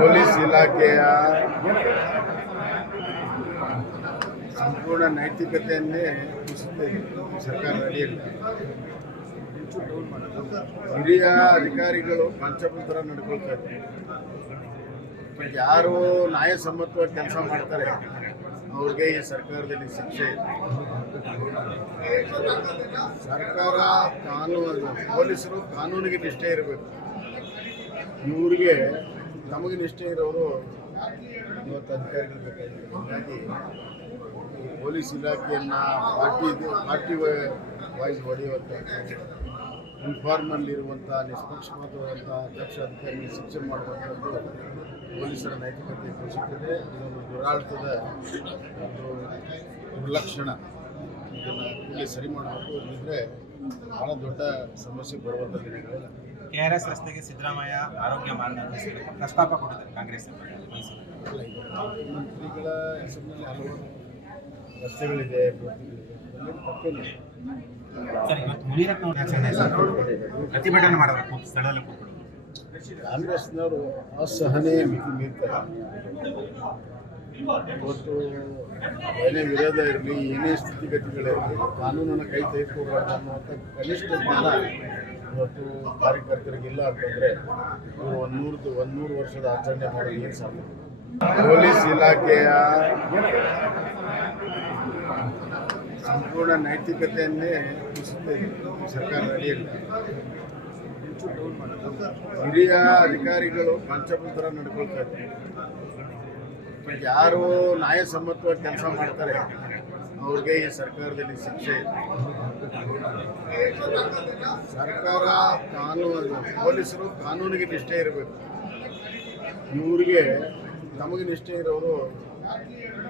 Police ಇಲಾಖೆಯ ಸಂಪೂರ್ಣ ನೈತಿಕತೆಯನ್ನೇ ಕುಸಿದಿದೆ ಸರ್ಕಾರ ಅಡಿಯಲ್ಲಿ. ಹಿರಿಯ ಅಧಿಕಾರಿಗಳು ಪಂಚಪುತ್ರ ನಡ್ಕೊಳ್ತಾ ಇದ್ದಾರೆ. ಯಾರು ನ್ಯಾಯಸಮ್ಮತವಾಗಿ ಕೆಲಸ ಮಾಡ್ತಾರೆ ಅವ್ರಿಗೆ ಈ ಸರ್ಕಾರದಲ್ಲಿ ಶಿಕ್ಷೆ ಇದೆ. ಸರ್ಕಾರ ಕಾನೂನು, ಪೊಲೀಸರು ಕಾನೂನಿಗೆ ನಿಷ್ಠೆ ಇರಬೇಕು. ಇವ್ರಿಗೆ ನಮಗೆ ನಿಷ್ಠೆ ಇರೋರು ಇವತ್ತು ಅಧಿಕಾರಿಗಳು ಬೇಕಾಗಿದೆ. ಹೀಗಾಗಿ ಪೊಲೀಸ್ ಇಲಾಖೆಯನ್ನು ಪಾರ್ಟಿ ವಾಯ್ಸ್ ಹೊಡೆಯುವಂಥ, ಇನ್ಫಾರ್ಮಲ್ಲಿರುವಂಥ ನಿಷ್ಪಕ್ಷಪಾತವಾದಂಥ ದಕ್ಷ ಅಧಿಕಾರಿಗಳಿಗೆ ಶಿಕ್ಷೆ ಮಾಡುವಂಥದ್ದು ಪೊಲೀಸರ ನೈತಿಕತೆ ಕುಸಿಯುತ್ತದೆ. ಇದೊಂದು ದುರಾಡಳಿತದ ಒಂದು ದುರ್ಲಕ್ಷಣ. ಇದನ್ನು ಇಲ್ಲಿ ಸರಿ ಮಾಡಬೇಕು. ಇಲ್ಲದಿದ್ದರೆ ಬಹಳ ದೊಡ್ಡ ಸಮಸ್ಯೆ ಬರುವಂಥ ದಿನಗಳಿಲ್ಲ. KRS ರಸ್ತೆಗೆ ಸಿದ್ದರಾಮಯ್ಯ ಆರೋಗ್ಯ ಮಾರ್ಗದರ್ಶಿ ಪ್ರಸ್ತಾಪ ಕೊಟ್ಟಿದ್ದಾರೆ ಕಾಂಗ್ರೆಸ್ ಮುಖ್ಯಮಂತ್ರಿಗಳ ಹೆಸರಿನಲ್ಲಿ ಹಲವಾರು ರಸ್ತೆಗಳಿದೆ, ತಪ್ಪೇನಿಲ್ಲ. ಸರ್, ಇವತ್ತು ಮುನಿರತ್ನ ಪ್ರತಿಭಟನೆ ಮಾಡಬೇಕು ಸ್ಥಳದಲ್ಲಿ ಕೂತ್ಕೊಳ್ಳೋದು. ಕಾಂಗ್ರೆಸ್ನವರು ಅಸಹನೆ ಮಿತಿ ಮೀರ್ತಾರೆ. ಇವತ್ತು ಏನೇ ವಿರೋಧ ಇರಲಿ, ಏನೇ ಸ್ಥಿತಿಗತಿಗಳಿರಲಿ, ಕಾನೂನನ್ನು ಕೈ ತೆಗೆದುಕೋಬಾರ್ದು ಅನ್ನುವಂಥ ಕನಿಷ್ಠ ಜ್ಞಾನ ಇವತ್ತು ಕಾರ್ಯಕರ್ತರಿಗಿಲ್ಲ ಅಂತಂದರೆ ಇವರು 100 ವರ್ಷದ ಆಚರಣೆ ಮಾಡೋದು ಏನು ಸಾಧ್ಯ? ಪೊಲೀಸ್ ಇಲಾಖೆಯ ಸಂಪೂರ್ಣ ನೈತಿಕತೆಯನ್ನೇ ಕುಸಿದಿದೆ ಸರ್ಕಾರ ಅಡಿಯಲ್ಲಿ. ಹಿರಿಯ ಅಧಿಕಾರಿಗಳು ಪಂಚಪುತ್ರ ನಡ್ಕೊಳ್ತಾ ಇದ್ದಾರೆ. ಯಾರು ನ್ಯಾಯಸಮ್ಮತವಾಗಿ ಕೆಲಸ ಮಾಡ್ತಾರೆ ಅವ್ರಿಗೆ ಈ ಸರ್ಕಾರದಲ್ಲಿ ಶಿಕ್ಷೆ ಇದೆ. ಸರ್ಕಾರ ಕಾನೂನು, ಪೊಲೀಸರು ಕಾನೂನಿಗೆ ನಿಷ್ಠೆ ಇರಬೇಕು. ಇವ್ರಿಗೆ ನಮಗೆ ನಿಷ್ಠೆ ಇರೋರು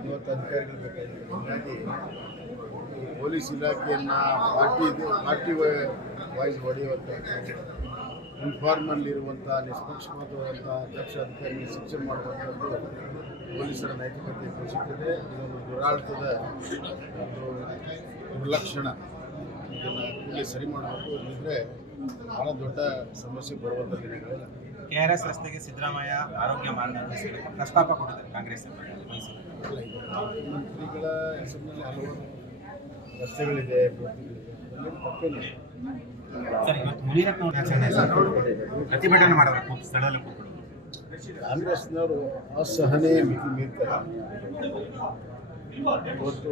ಇವತ್ತು ಅಧಿಕಾರಿಗಳು ಬೇಕಾಗಿದೆ. ಹೀಗಾಗಿ ಪೊಲೀಸ್ ಇಲಾಖೆಯನ್ನು ಪಾರ್ಟಿ ವಾಯ್ಸ್ ಹೊಡೆಯುವಂಥ, ಇನ್ಫಾರ್ಮಲ್ಲಿರುವಂಥ ನಿಷ್ಪಕ್ಷಪಾತವಾದಂಥ ದಕ್ಷ ಅಧಿಕಾರಿಗಳಿಗೆ ಶಿಕ್ಷೆ ಮಾಡುವಂಥದ್ದು ಪೊಲೀಸರ ನೈತಿಕತೆ ಕುಸಿಯುತ್ತದೆ. ಇದೊಂದು ದುರಾಡಳಿತದ ಒಂದು ದುರ್ಲಕ್ಷಣ. ಇದನ್ನು ಇಲ್ಲಿ ಸರಿ ಮಾಡಬೇಕು. ಇಲ್ಲದಿದ್ದರೆ ಬಹಳ ದೊಡ್ಡ ಸಮಸ್ಯೆ ಬರುವಂಥ ದಿನಗಳಿಲ್ಲ. KRS ರಸ್ತೆಗೆ ಸಿದ್ದರಾಮಯ್ಯ ಆರೋಗ್ಯ ಮಾರ್ಗದರ್ಶಿ ಪ್ರಸ್ತಾಪ ಕೊಟ್ಟಿದ್ದಾರೆ ಕಾಂಗ್ರೆಸ್ ಮುಖ್ಯಮಂತ್ರಿಗಳ ಹೆಸರಿನಲ್ಲಿ ಹಲವಾರು ರಸ್ತೆಗಳಿದೆ, ತಪ್ಪೇನಿಲ್ಲ. ಸರ್, ಇವತ್ತು ಮುನಿರತ್ನ ಪ್ರತಿಭಟನೆ ಮಾಡಬೇಕು ಸ್ಥಳದಲ್ಲಿ ಕೂತ್ಕೊಳ್ಳೋದು. ಕಾಂಗ್ರೆಸ್ನವರು ಅಸಹನೆ ಮಿತಿ ಮೀರ್ತಾರೆ. ಇವತ್ತು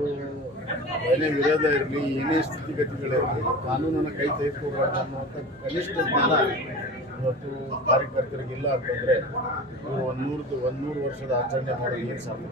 ಏನೇ ವಿರೋಧ ಇರಲಿ, ಏನೇ ಸ್ಥಿತಿಗತಿಗಳಿರಲಿ, ಕಾನೂನನ್ನು ಕೈ ತೆಗೆದುಕೋಬಾರ್ದು ಅನ್ನುವಂಥ ಕನಿಷ್ಠ ಜ್ಞಾನ ಇವತ್ತು ಕಾರ್ಯಕರ್ತರಿಗಿಲ್ಲ ಅಂತಂದರೆ ಇವರು 100 ವರ್ಷದ ಆಚರಣೆ ಮಾಡೋದು ಏನು ಸಾಧ್ಯ?